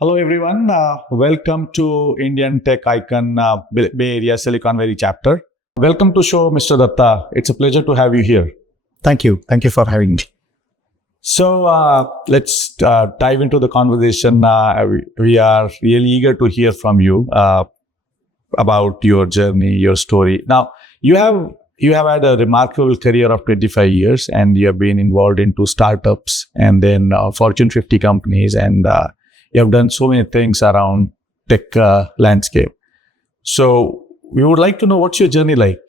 Hello, everyone. Welcome to Indian Tech Icon Bay Area Silicon Valley chapter. Welcome to show, Mr. Datta. It's a pleasure to have you here. Thank you. Thank you for having me. So let's dive into the conversation. We are really eager to hear from you about your journey, your story. Now, you have had a remarkable career of 25 years, and you have been involved into startups and then Fortune 50 companies, and you have done so many things around tech landscape. So we would like to know what's your journey like,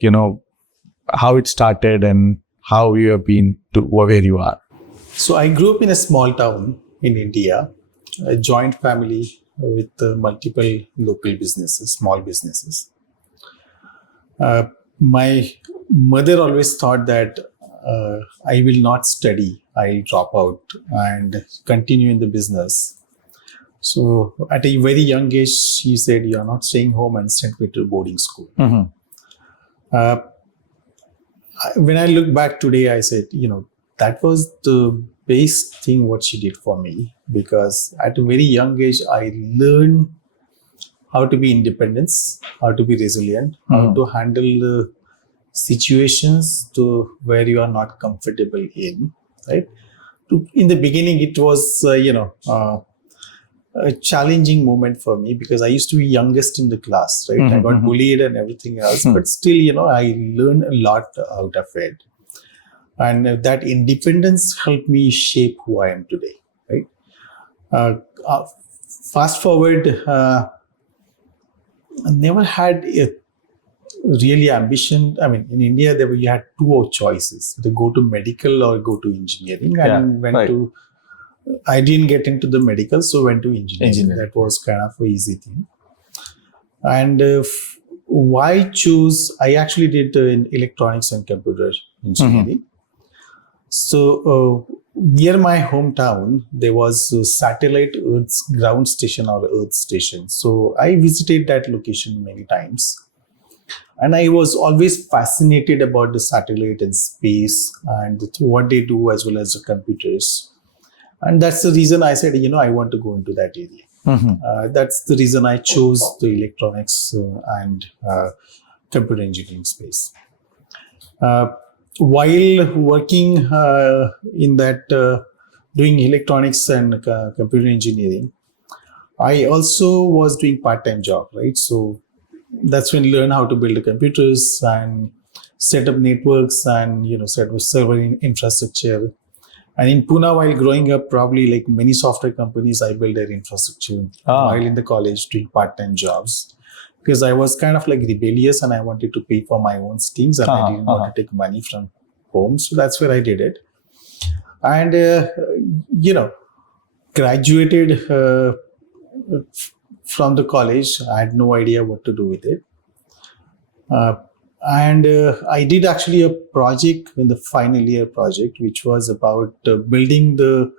how it started and how you have been to where you are. So I grew up in a small town in India, a joint family with multiple local businesses, small businesses. My mother always thought that I will not study, I'll drop out and continue in the business. So at a very young age, she said, "You're not staying home," and sent me to boarding school. Mm-hmm. When I look back today, I said, that was the best thing what she did for me, because at a very young age, I learned how to be independent, how to be resilient, how to handle the situations to where you are not comfortable in, right? In the beginning, it was, a challenging moment for me, because I used to be youngest in the class, right? I got bullied and everything else, but still, I learned a lot out of it. And that independence helped me shape who I am today, right? Fast forward, I never had a really ambition. I mean, in India, you had two choices: to go to medical or go to engineering. And I didn't get into the medical, so went to engineering. That was kind of an easy thing. And why choose? I actually did in electronics and computer engineering. So near my hometown, there was a satellite Earth's ground station or Earth station. So I visited that location many times. And I was always fascinated about the satellite and space and what they do, as well as the computers. And that's the reason I said, I want to go into that area. That's the reason I chose the electronics and computer engineering space. While working in that, doing electronics and computer engineering, I also was doing part-time job, right? So that's when I learned how to build the computers and set up networks and, set up server infrastructure. And in Pune, while growing up, probably like many software companies, I built their infrastructure while in the college doing part-time jobs. Because I was kind of like rebellious and I wanted to pay for my own things, and I didn't want to take money from home. So that's where I did it. And, graduated from the college. I had no idea what to do with it. And I did actually a project in the final year project, which was about building the,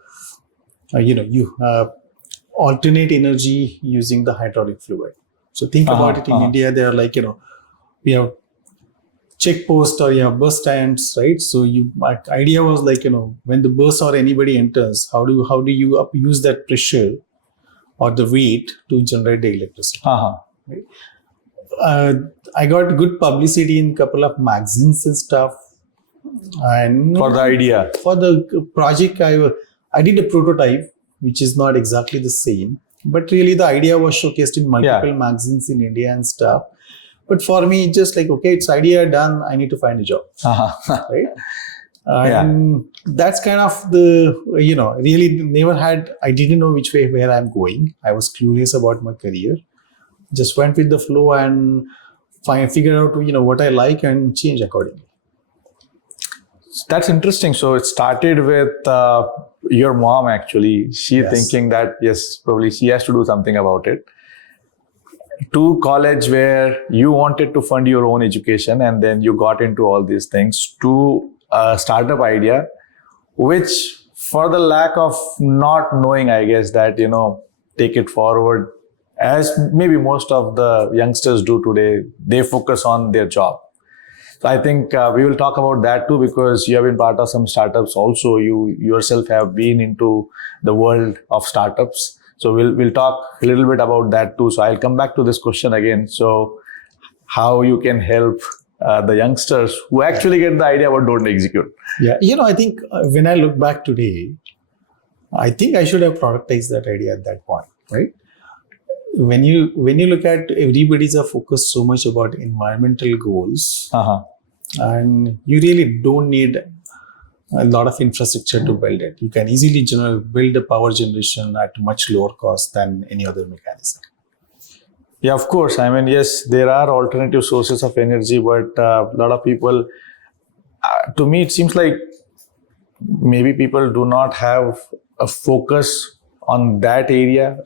alternate energy using the hydraulic fluid. So think about it. In India, they are like, we have check post or you have bus stands, right? So my idea was like, when the bus or anybody enters, how do you use that pressure or the weight to generate the electricity? Right? I got good publicity in a couple of magazines and stuff. And for the idea, for the project, I did a prototype, which is not exactly the same, but really the idea was showcased in multiple magazines in India and stuff. But for me, just like, okay, it's idea done. I need to find a job, right? And that's kind of the, really never had. I didn't know where I'm going. I was curious about my career. Just went with the flow and figure out, what I like and change accordingly. That's interesting. So it started with your mom, actually. She thinking that, yes, probably she has to do something about it. To college where you wanted to fund your own education, and then you got into all these things, to a startup idea, which for the lack of not knowing, I guess, that, take it forward. As maybe most of the youngsters do today, they focus on their job. So I think we will talk about that too, because you have been part of some startups also. You yourself have been into the world of startups. So we'll talk a little bit about that too. So I'll come back to this question again. So how you can help the youngsters who actually get the idea but don't execute. Yeah, I think when I look back today, I think I should have productized that idea at that point, right? When you look at everybody's are focused so much about environmental goals, and you really don't need a lot of infrastructure to build it. You can easily build a power generation at much lower cost than any other mechanism. Yeah, of course. I mean, yes, there are alternative sources of energy, but a lot of people, to me, it seems like maybe people do not have a focus on that area,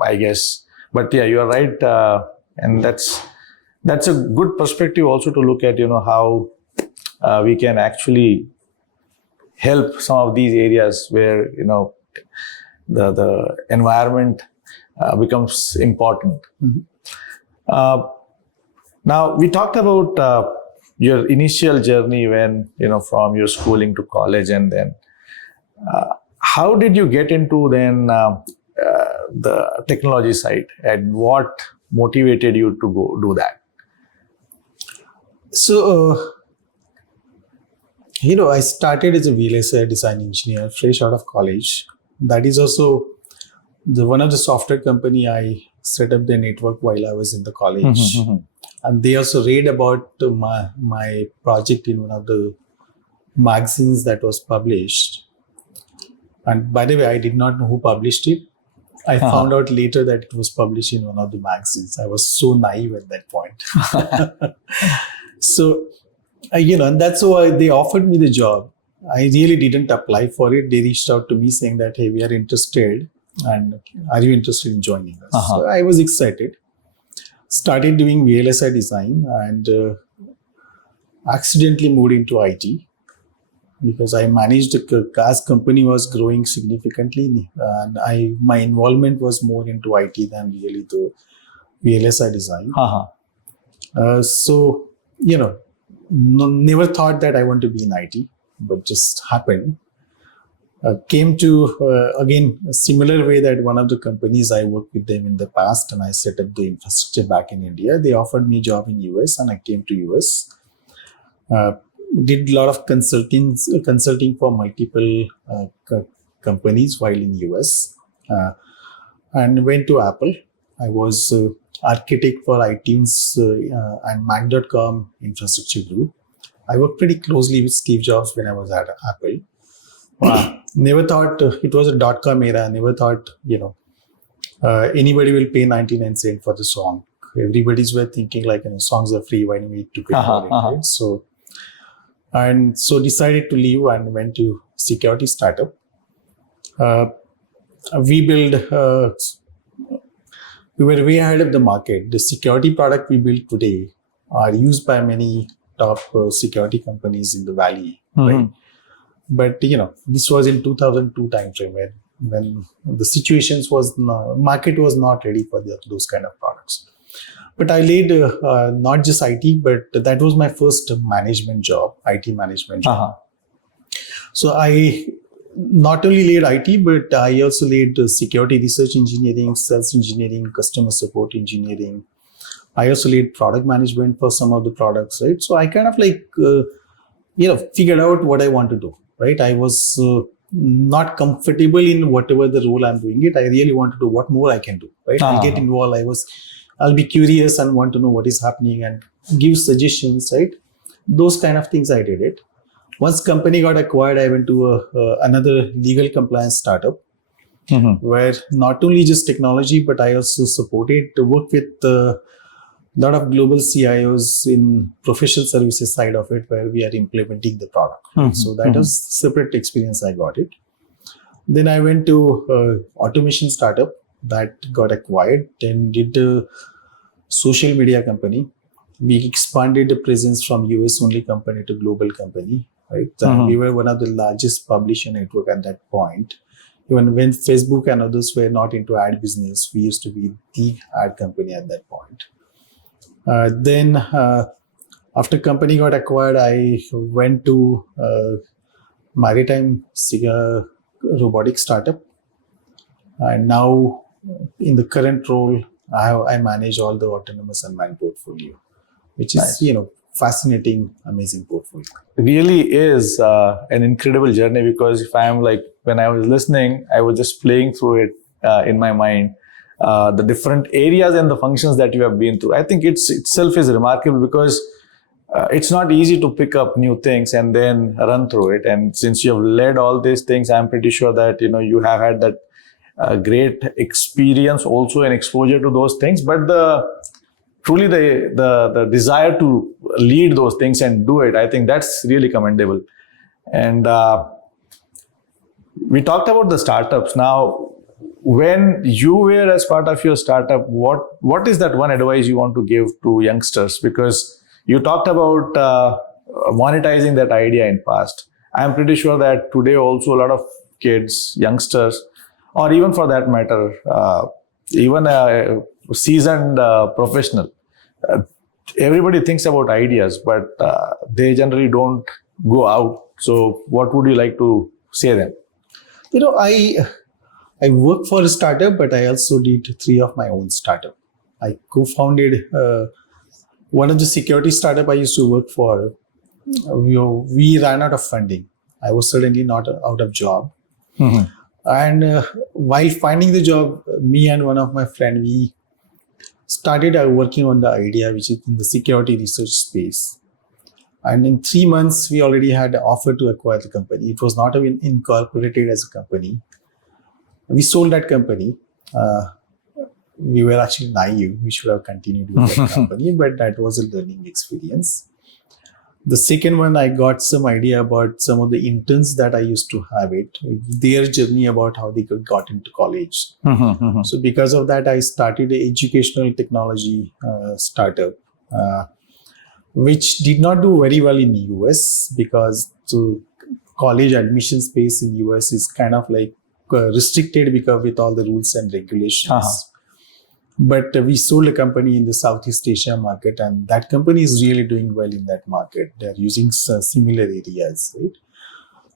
I guess. But yeah, you are right. And that's a good perspective also to look at, how we can actually help some of these areas where, the environment becomes important. Now, we talked about your initial journey when, from your schooling to college, and then how did you get into then the technology side, and what motivated you to go do that? So, I started as a VLSI design engineer fresh out of college. That is also one of the software company I set up the network while I was in the college. And they also read about my project in one of the magazines that was published. And by the way, I did not know who published it. I found out later that it was published in one of the magazines. I was so naive at that point. So, and that's why they offered me the job. I really didn't apply for it. They reached out to me saying that, hey, we are interested. And are you interested in joining us? So I was excited. Started doing VLSI design and accidentally moved into IT because I managed the gas company was growing significantly, and my involvement was more into IT than really the VLSI design. So, never thought that I want to be in IT, but just happened. Came to, again, a similar way that one of the companies I worked with them in the past, and I set up the infrastructure back in India. They offered me a job in US, and I came to US. Did a lot of consulting for multiple companies while in US, and went to Apple. I was architect for iTunes and Mac.com infrastructure group. I worked pretty closely with Steve Jobs when I was at Apple. Never thought it was a .com era. Never thought, anybody will pay 99 cents for the song. Everybody's were thinking like, songs are free. Why do we need to pay for it? Right? So decided to leave and went to security startup. We were way ahead of the market. The security product we built today are used by many top security companies in the Valley, right? But, this was in 2002 timeframe when the market was not ready for those kind of products. But I laid not just IT, but that was my first management job, IT management job. So I not only laid IT, but I also laid security research engineering, sales engineering, customer support engineering. I also laid product management for some of the products, right? So I kind of figured out what I want to do. Right, I was not comfortable in whatever the role I'm doing it. I really want to do what more I can do. Right, I'll get involved. I'll be curious and want to know what is happening and give suggestions. Right, those kind of things I did it. Once company got acquired, I went to another legal compliance startup where not only just technology, but I also work with lot of global CIOs in professional services side of it, where we are implementing the product. So that was separate experience. I got it. Then I went to automation startup that got acquired. Then did a social media company. We expanded the presence from US only company to global company. Right, we were one of the largest publisher network at that point. Even when Facebook and others were not into ad business, we used to be the ad company at that point. Then after company got acquired, I went to maritime robotic startup. And now in the current role, I manage all the autonomous unmanned portfolio, which is, Nice. fascinating, amazing portfolio. Really is an incredible journey, because if I'm like, when I was listening, I was just playing through it in my mind, the different areas and the functions that you have been through. I think itself is remarkable, because it's not easy to pick up new things and then run through it. And since you have led all these things, I'm pretty sure that you have had that great experience also and exposure to those things. But truly the desire to lead those things and do it, I think that's really commendable. And we talked about the startups. Now, when you were as part of your startup, what is that one advice you want to give to youngsters? Because you talked about monetizing that idea in past. I'm pretty sure that today also a lot of kids, youngsters, or even for that matter, even a seasoned professional, uh, everybody thinks about ideas, but they generally don't go out. So what would you like to say them? I work for a startup, but I also did 3 of my own startup. I co-founded one of the security startup I used to work for. We ran out of funding. I was suddenly not out of job. Mhm. And while finding the job, me and one of my friend, we started working on the idea, which is in the security research space. And in 3 months, we already had an offer to acquire the company. It was not even incorporated as a company. We sold that company. We were actually naive. We should have continued with that company, but that was a learning experience. The second one, I got some idea about some of the interns that I used to have their journey about how they got into college. So because of that, I started an educational technology startup, which did not do very well in the US, because the college admission space in US is kind of like restricted because with all the rules and regulations. But we sold a company in the Southeast Asia market, and that company is really doing well in that market. They're using similar areas, right?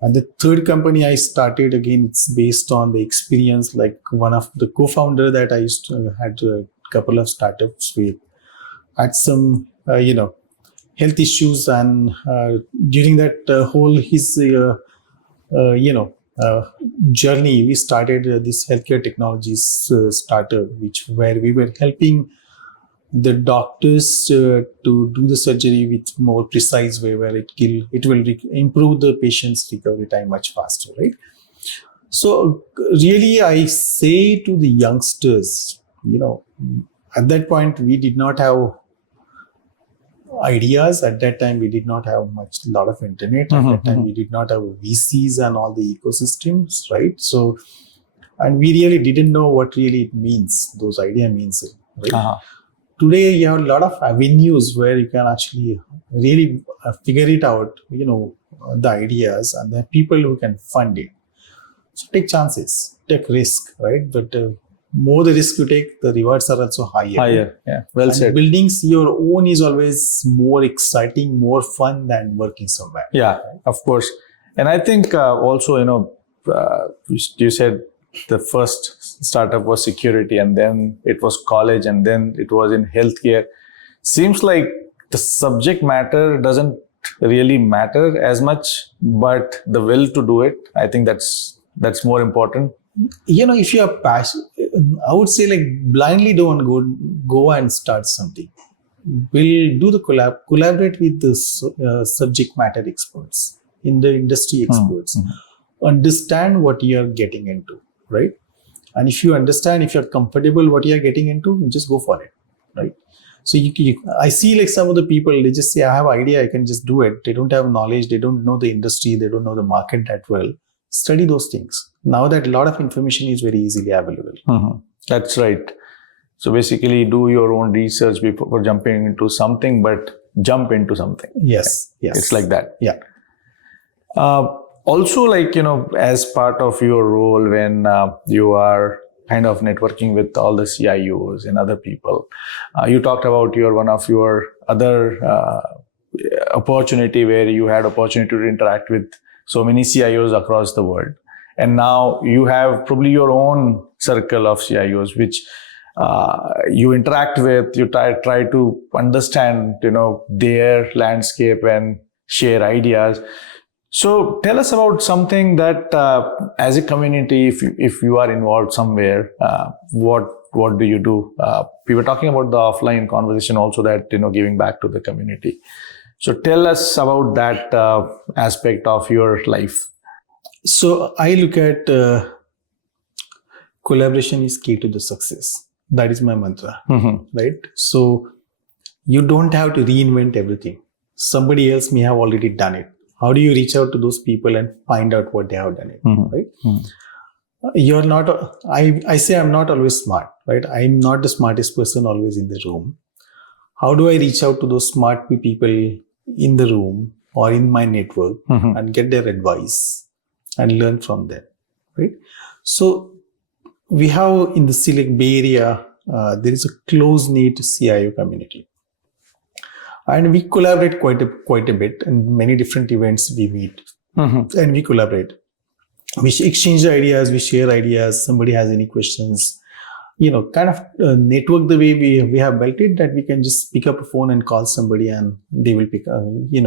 And the third company I started, again, it's based on the experience, like one of the co-founder that I used to had a couple of startups with, had some, health issues, and during that whole his, journey, we started this healthcare technologies startup, where we were helping the doctors to do the surgery with more precise way, where it will improve the patient's recovery time much faster, right? So really, I say to the youngsters, at that point we did not have ideas. At that time we did not have lot of internet. At that time we did not have VCs and all the ecosystems, right? So, and we really didn't know what really it means, those idea means, right? Today you have a lot of avenues where you can actually really figure it out, the ideas, and there are people who can fund it. So take chances, take risk, right? But more the risk you take, the rewards are also higher. Yeah. Well said. Buildings your own is always more exciting, more fun than working somewhere. Yeah, of course. And I think also, you said the first startup was security, and then it was college, and then it was in healthcare. Seems like the subject matter doesn't really matter as much, but the will to do it, I think that's more important. If you are passionate, I would say, like, blindly don't go and start something. We'll do the collaborate with the subject matter experts, in the industry experts. Understand what you are getting into, right? And if you understand, if you're comfortable what you are getting into, just go for it, right? So I see, like, some of the people, they just say, I have an idea, I can just do it. They don't have knowledge, they don't know the industry, they don't know the market that well. Study those things. Now that a lot of information is very easily available. That's right. So basically, do your own research before jumping into something, but jump into something. Yes. It's like that. Yeah. Also, like, as part of your role, when you are kind of networking with all the CIOs and other people, you talked about one of your other opportunity where you had opportunity to interact with so many CIOs across the world. And now you have probably your own circle of CIOs, which you interact with, you try to understand, their landscape and share ideas. So tell us about something that, as a community, if you are involved somewhere, what do you do? We were talking about the offline conversation also, that giving back to the community. So tell us about that aspect of your life. So I look at collaboration is key to the success. That is my mantra, right? So you don't have to reinvent everything. Somebody else may have already done it. How do you reach out to those people and find out what they have done it, right? You're not, I say I'm not always smart, right? I'm not the smartest person always in the room. How do I reach out to those smart people in the room or in my network and get their advice and learn from them, right? So we have in the Silicon Bay Area, there is a close-knit CIO community. And we collaborate quite a bit. In many different events we meet and we collaborate. We exchange ideas, we share ideas. Somebody has any questions, kind of network the way we have built it, that we can just pick up a phone and call somebody and they will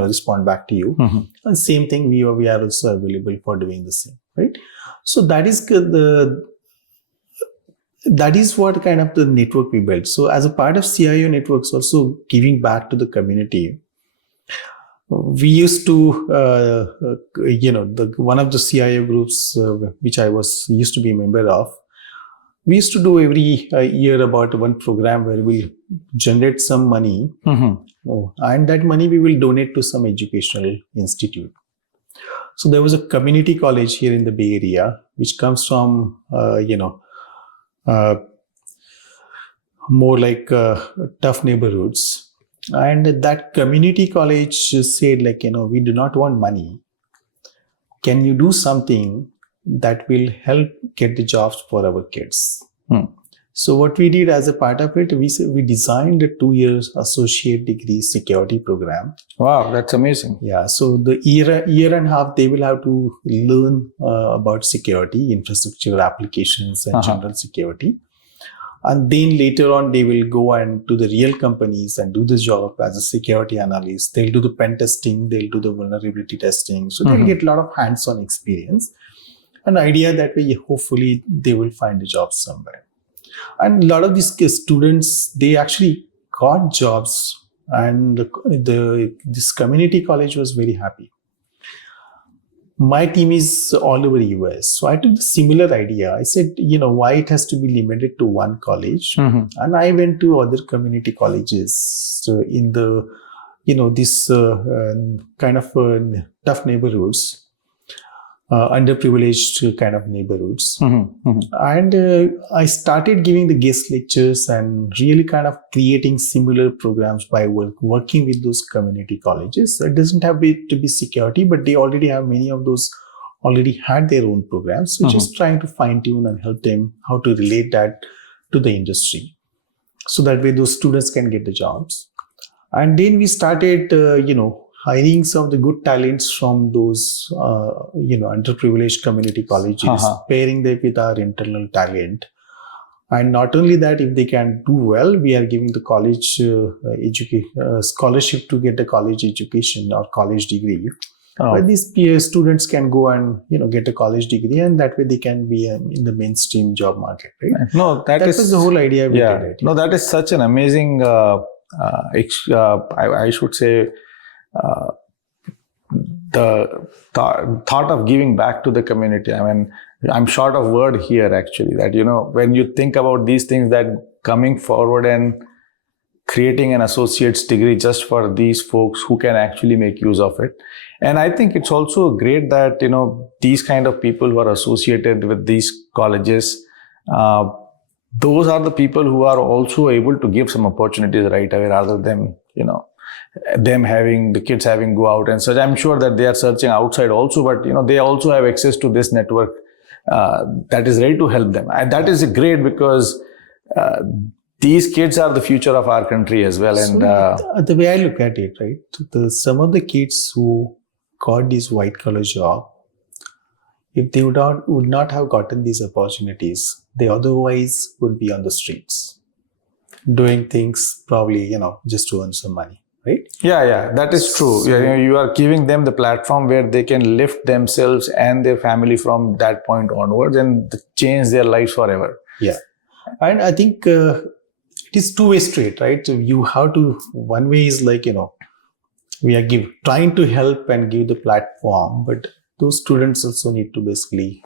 respond back to you. And same thing, we are also available for doing the same, right? So that is what kind of the network we built. So as a part of CIO networks, also giving back to the community, we used to, one of the CIO groups which I used to be a member of, we used to do every year about one program where we generate some money, and that money we will donate to some educational institute. So there was a community college here in the Bay Area, which comes from, more like tough neighborhoods. And that community college said, we do not want money. Can you do something that will help get the jobs for our kids? So what we did as a part of it, we designed a 2 years associate degree security program. Wow, that's amazing. Yeah, so the year and a half, they will have to learn about security, infrastructure, applications, and general security. And then later on, they will go and to the real companies and do the job as a security analyst. They'll do the pen testing, they'll do the vulnerability testing. So they'll get a lot of hands-on experience. An idea that way, hopefully, they will find a job somewhere. And a lot of these students, they actually got jobs, and this community college was very happy. My team is all over US. So I took the similar idea. I said, why it has to be limited to one college? And I went to other community colleges in the, this kind of tough neighborhoods. Underprivileged kind of neighborhoods. And I started giving the guest lectures and really kind of creating similar programs by working with those community colleges. It doesn't have to be security, but they already have many of those already had their own programs. So just trying to fine tune and help them how to relate that to the industry. So that way those students can get the jobs. And then we started, hiring some of the good talents from those, underprivileged community colleges, pairing them with our internal talent. And not only that, if they can do well, we are giving the college scholarship to get the college education or college degree. But these students can go and get a college degree, and that way they can be in the mainstream job market. Right? No, that was the whole idea. We did it. No, that is such an amazing. I should say. The thought of giving back to the community. I mean, I'm short of word here actually, that, when you think about these things, that coming forward and creating an associate's degree just for these folks who can actually make use of it. And I think it's also great that, these kind of people who are associated with these colleges, those are the people who are also able to give some opportunities right away, rather than, the kids having go out and such. I'm sure that they are searching outside also, but they also have access to this network that is ready to help them. And that is great, because these kids are the future of our country as well. And the way I look at it, right, some of the kids who got this white collar job, if they would not have gotten these opportunities, they otherwise would be on the streets, doing things probably, just to earn some money, right? Yeah, that is true. You are giving them the platform where they can lift themselves and their family from that point onwards and change their lives forever. Yeah. And I think it is two-way street, right? So you have to, one way is like, we are trying to help and give the platform, but those students also need to basically,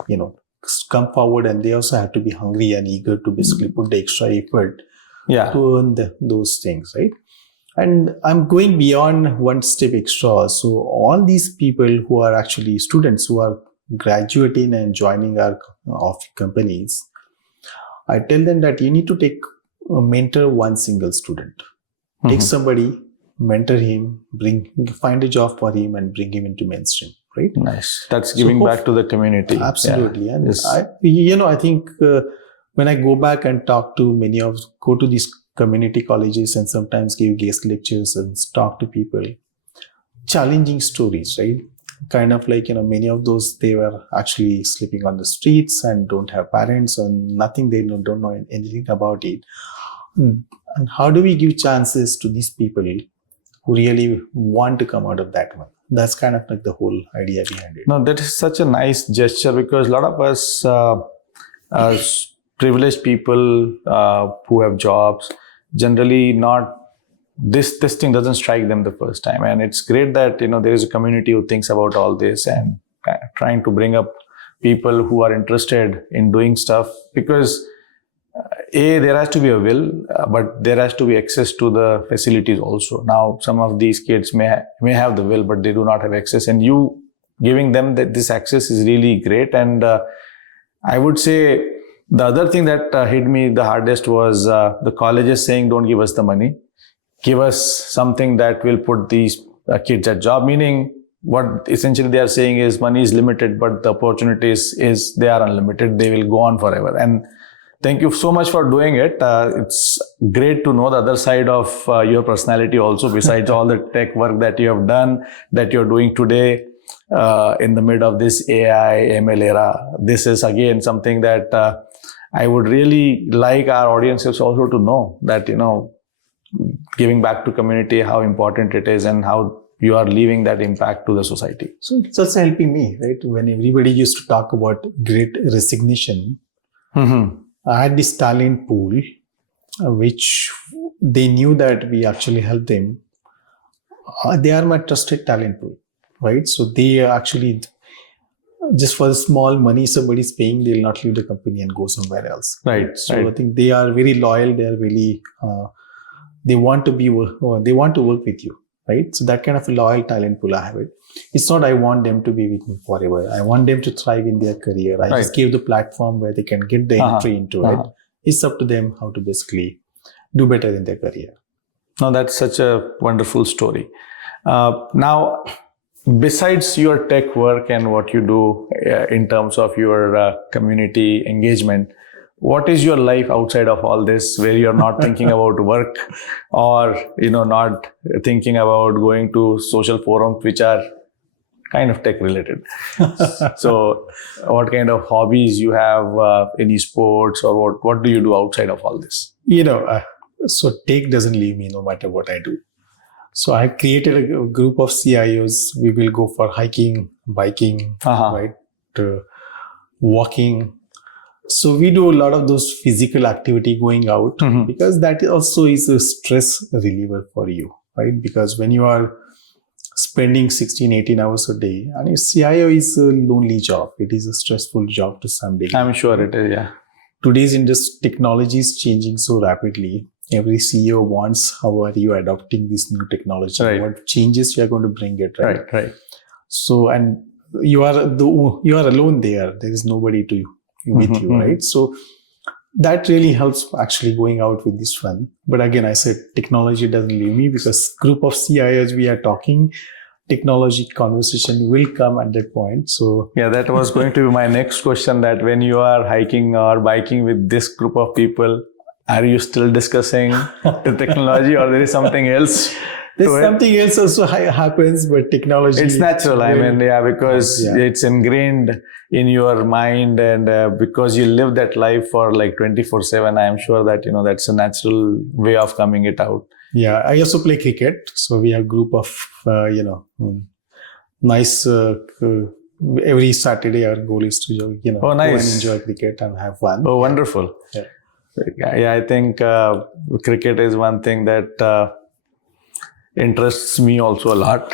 come forward, and they also have to be hungry and eager to basically put the extra effort to earn those things, right? And I'm going beyond one step extra. So all these people who are actually students who are graduating and joining our companies, I tell them that you need to mentor one single student. Take somebody, mentor him, find a job for him, and bring him into mainstream. Right? Nice. That's giving back to the community. Absolutely. Yeah. And I think when I go back and go to these community colleges and sometimes give guest lectures and talk to people, challenging stories, right? Kind of like, many of those, they were actually sleeping on the streets and don't have parents or nothing. They don't know anything about it. And how do we give chances to these people who really want to come out of that one? That's kind of like the whole idea behind it. No, that is such a nice gesture, because a lot of us as privileged people who have jobs, generally not, this thing doesn't strike them the first time. And it's great that, there is a community who thinks about all this and trying to bring up people who are interested in doing stuff, because there has to be a will, but there has to be access to the facilities also. Now, some of these kids may have the will, but they do not have access, and you giving them this access is really great. And I would say the other thing that hit me the hardest was the colleges saying, don't give us the money, give us something that will put these kids at job. Meaning, what essentially they are saying is money is limited, but the opportunities they are unlimited. They will go on forever. And thank you so much for doing it. It's great to know the other side of your personality also, besides all the tech work that you have done, that you're doing today in the mid of this AI, ML era. This is again something that I would really like our audiences also to know, that, giving back to community, how important it is and how you are leaving that impact to the society. So it's also helping me, right? When everybody used to talk about great resignation, I had this talent pool, which they knew that we actually helped them. They are my trusted talent pool, right? So they actually, just for the small money somebody's paying, they'll not leave the company and go somewhere else. Right. So I think they are very loyal. They are really, they want to work with you, right? So that kind of a loyal talent pool, I have it. It's not I want them to be with me forever. I want them to thrive in their career. I just gave the platform where they can get the entry into it. It's up to them how to basically do better in their career. No, that's such a wonderful story. Now, besides your tech work and what you do in terms of your community engagement, what is your life outside of all this, where you're not thinking about work or, not thinking about going to social forums, which are kind of tech related? So what kind of hobbies you have, any sports, or what do you do outside of all this? So tech doesn't leave me no matter what I do. So I created a group of CIOs. We will go for hiking, biking, right? Walking. So we do a lot of those physical activity going out, because that also is a stress reliever for you, right? Because when you are spending 16, 18 hours a day, and a CIO is a lonely job. It is a stressful job to some degree. I'm sure it is, yeah. Today's technology is changing so rapidly. Every CEO wants, how are you adopting this new technology? Right. What changes you are going to bring it, right? Right. So, and you are alone there. There is nobody with you, right? So that really helps actually going out with this fun. But again, I said technology doesn't leave me, because group of CIOs we are talking, technology conversation will come at that point. So yeah, that was going to be my next question, that when you are hiking or biking with this group of people, are you still discussing the technology, or there is something else There's to it. something else also happens, but technology. It's natural. I mean, because Yeah. it's ingrained in your mind, and because you live that life for like 24/7, I am sure that that's a natural way of coming it out. Yeah, I also play cricket. So we have a group of, nice. Every Saturday, our goal is to Oh, go and nice. enjoy cricket and have fun. Oh, wonderful. Yeah. Yeah, I think cricket is one thing that interests me also a lot.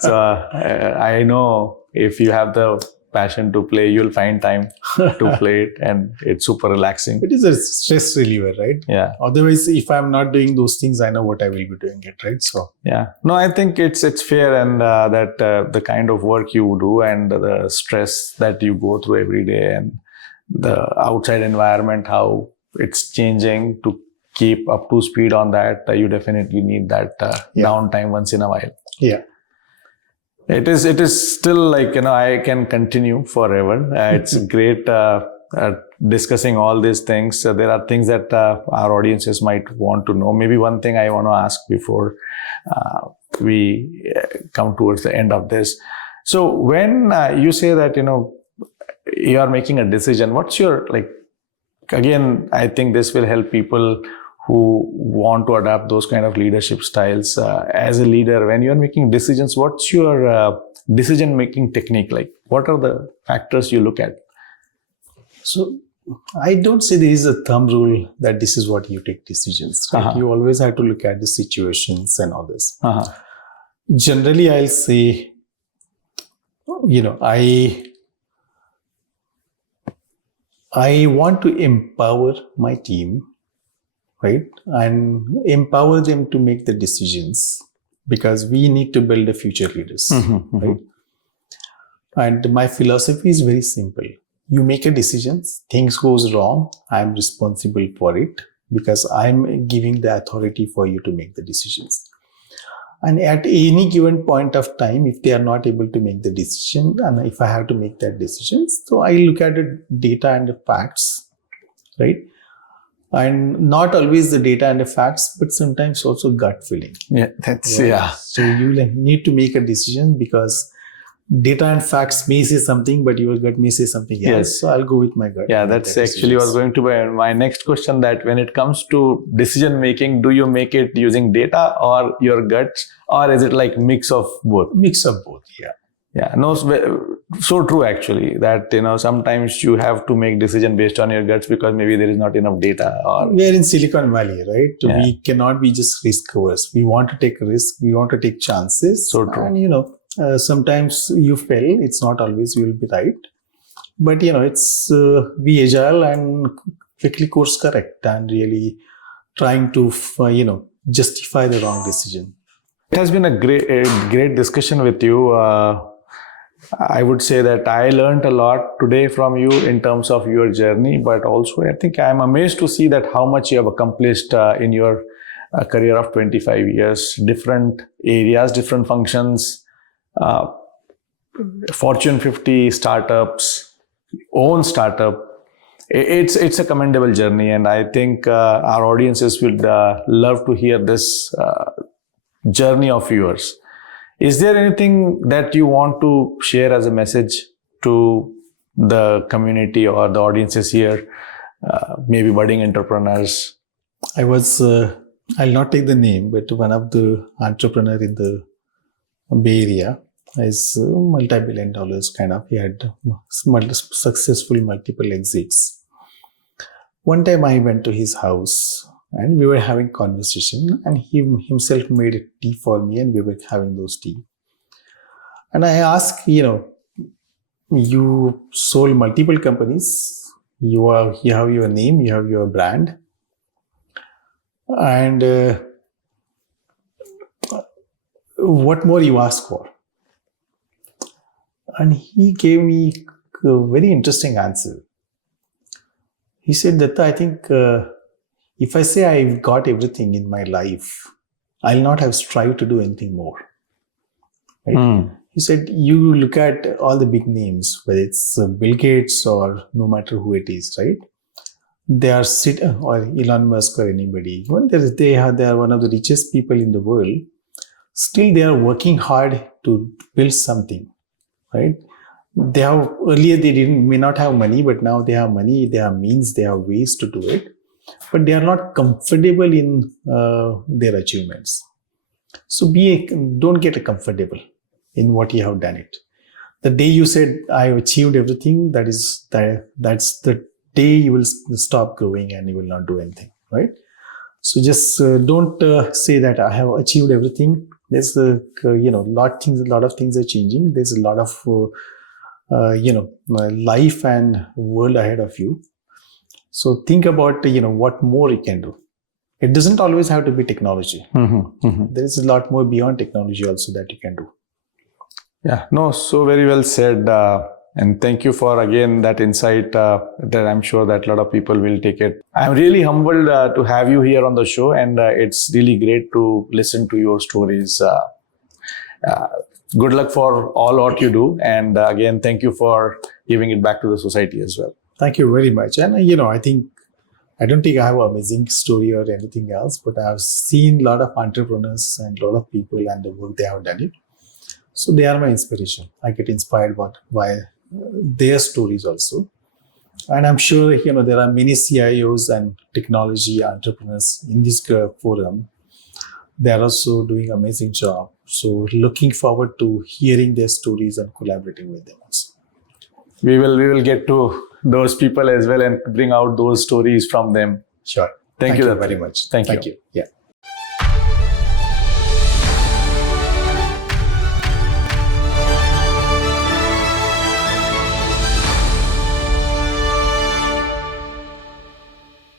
So I know if you have the passion to play, you'll find time to play it, and it's super relaxing. It is a stress reliever, right? Yeah. Otherwise, if I'm not doing those things, I know what I will be doing it, right? So Yeah. No, I think it's fair, and that the kind of work you do and the stress that you go through every day, and the outside environment, how it's changing, to keep up to speed on that, you definitely need that downtime once in a while. yeah. It is still like, I can continue forever. It's great discussing all these things. There are things that our audiences might want to know. Maybe one thing I want to ask before we come towards the end of this. So when you say that, you are making a decision, what's your, again, I think this will help people who want to adapt those kind of leadership styles. As a leader, when you're making decisions, what's your decision-making technique like? What are the factors you look at? So I don't say there is a thumb rule that this is what you take decisions. Right? Uh-huh. You always have to look at the situations and all this. Uh-huh. Generally, I'll say, I want to empower my team, right? And empower them to make the decisions, because we need to build the future leaders, right? And my philosophy is very simple. You make a decision, things goes wrong, I'm responsible for it, because I'm giving the authority for you to make the decisions. And at any given point of time, if they are not able to make the decision, and if I have to make that decision, so I look at the data and the facts, right? And not always the data and the facts, but sometimes also gut feeling. Yeah, that's, Right? yeah. So you need to make a decision, because data and facts may say something, but your gut may say something else. Yes. So I'll go with my gut. Yeah, that's actually was going to be my next question, that when it comes to decision making, do you make it using data or your guts, or is it like mix of both? Mix of both, yeah. Yeah, no, so true actually, that sometimes you have to make decision based on your guts because maybe there is not enough data. Or we are in Silicon Valley, right? Yeah. We cannot be just risk averse. We want to take risk. We want to take chances. So true. And sometimes you fail. It's not always you will be right. But it's be agile and quickly course correct, and really trying to justify the wrong decision. It has been a great discussion with you. I would say that I learned a lot today from you in terms of your journey, but also I think I'm amazed to see that how much you have accomplished in your career of 25 years, different areas, different functions, Fortune 50 startups, own startup. It's a commendable journey, and I think our audiences would love to hear this journey of yours. Is there anything that you want to share as a message to the community or the audiences here, maybe budding entrepreneurs? I was, I'll not take the name, but one of the entrepreneur in the Bay Area is multi-billion dollars kind of. He had successful multiple exits. One time I went to his house and we were having conversation, and he himself made a tea for me, and we were having those tea. And I asked, you sold multiple companies. You have your name, you have your brand. And what more you ask for? And he gave me a very interesting answer. He said, Datta, I think if I say I've got everything in my life, I'll not have strived to do anything more. Right? He said, you look at all the big names, whether it's Bill Gates or no matter who it is, right? They are or Elon Musk or anybody. They are one of the richest people in the world. still they are working hard to build something, right? They have earlier may not have money, but now they have money, they have means, they have ways to do it, but they are not comfortable in their achievements. So don't get comfortable in what you have done it. The day you said I have achieved everything, that's the day you will stop growing and you will not do anything, right? So just don't say that I have achieved everything. There's a lot of things are changing. There's a lot of life and world ahead of you. So think about what more you can do. It doesn't always have to be technology. There is a lot more beyond technology also that you can do. Yeah, no, so very well said. And thank you for, again, that insight that I'm sure that a lot of people will take it. I'm really humbled to have you here on the show, and it's really great to listen to your stories. Good luck for all what you do. And again, thank you for giving it back to the society as well. Thank you very much. And, I don't think I have an amazing story or anything else, but I've seen a lot of entrepreneurs and a lot of people and the work they have done it. So they are my inspiration. I get inspired by their stories also. And I'm sure, there are many CIOs and technology entrepreneurs in this forum. They are also doing an amazing job. So looking forward to hearing their stories and collaborating with them also. We will get to those people as well and bring out those stories from them. Sure. Thank you very much. Thank you. Yeah.